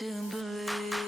to believe.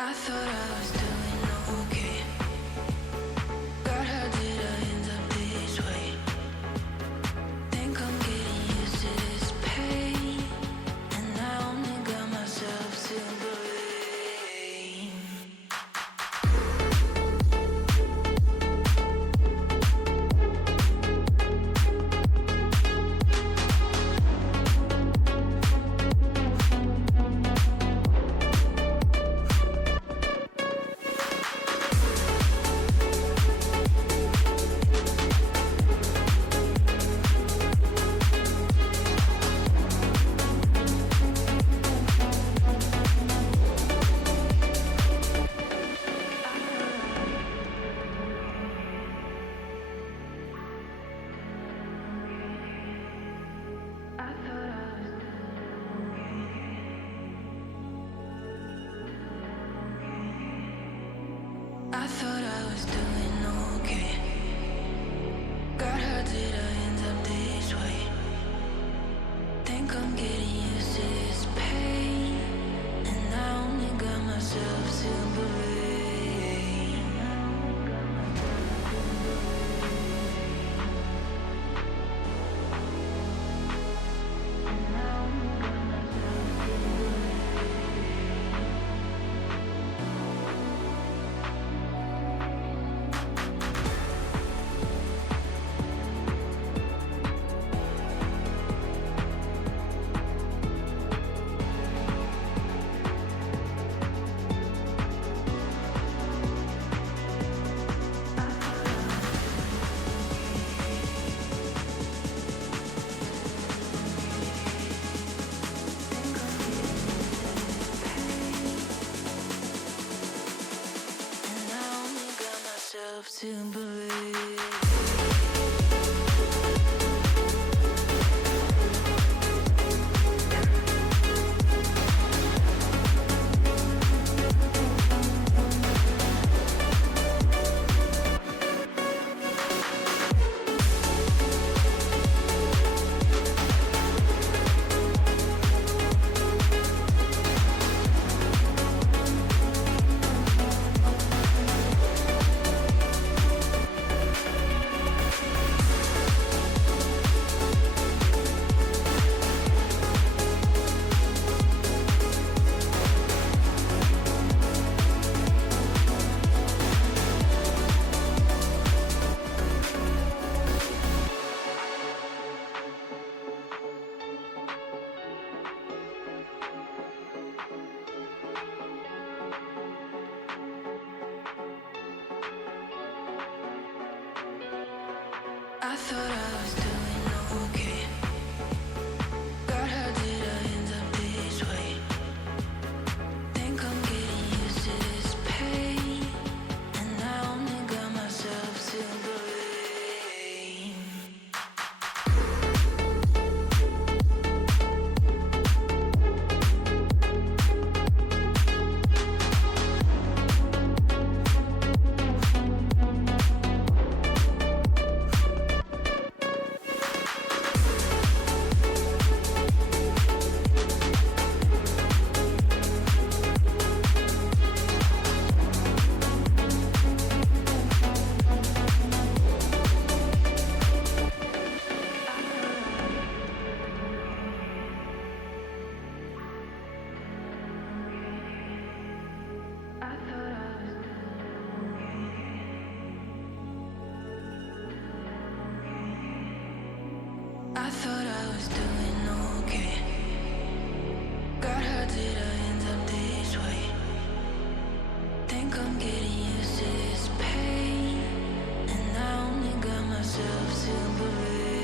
I thought I was doing okay. God, how did I end up this way? Think I'm getting used to this pain, and I only got myself to blame. thought I was doing okay. God, how did I end up this way? Think I'm getting used to this pain, and I only got myself to blame. I thought I was doing okay. God, how did I end up this way? Think I'm getting used to this pain, and I only got myself to blame.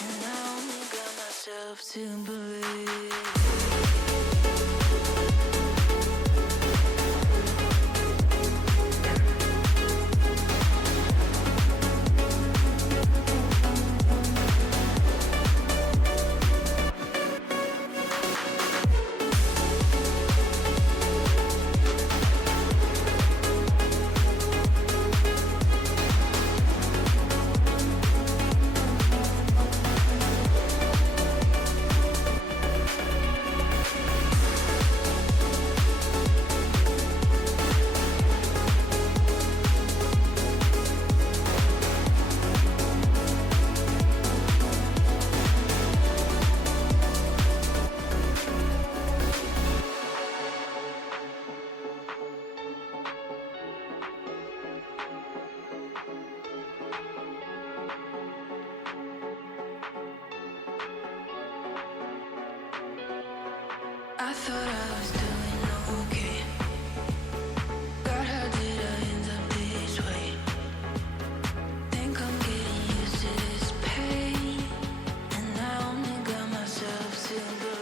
And I only got myself to believe. I thought I was doing okay. God, how did I end up this way? Think I'm getting used to this pain, and I only got myself to blame.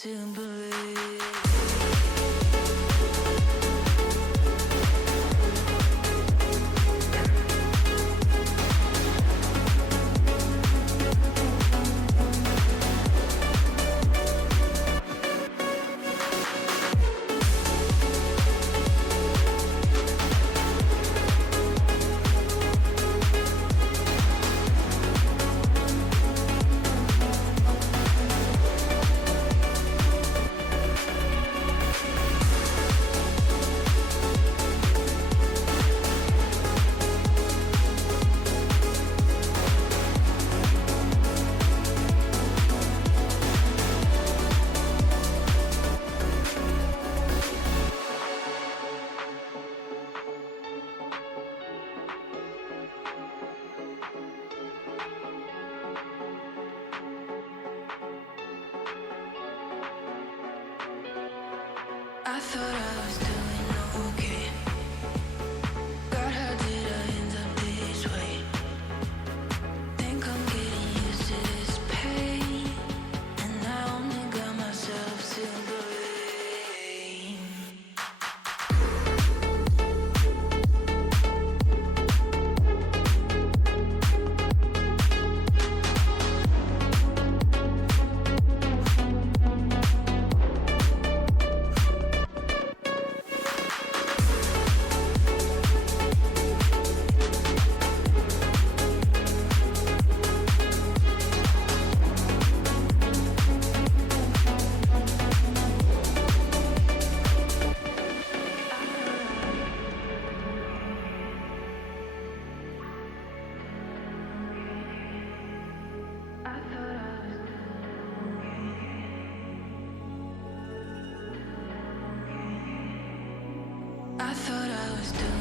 to believe. I thought I was doing okay. God, how did I end up this way? Think I'm getting used to this pain, and I only got myself to blame. I thought I was doing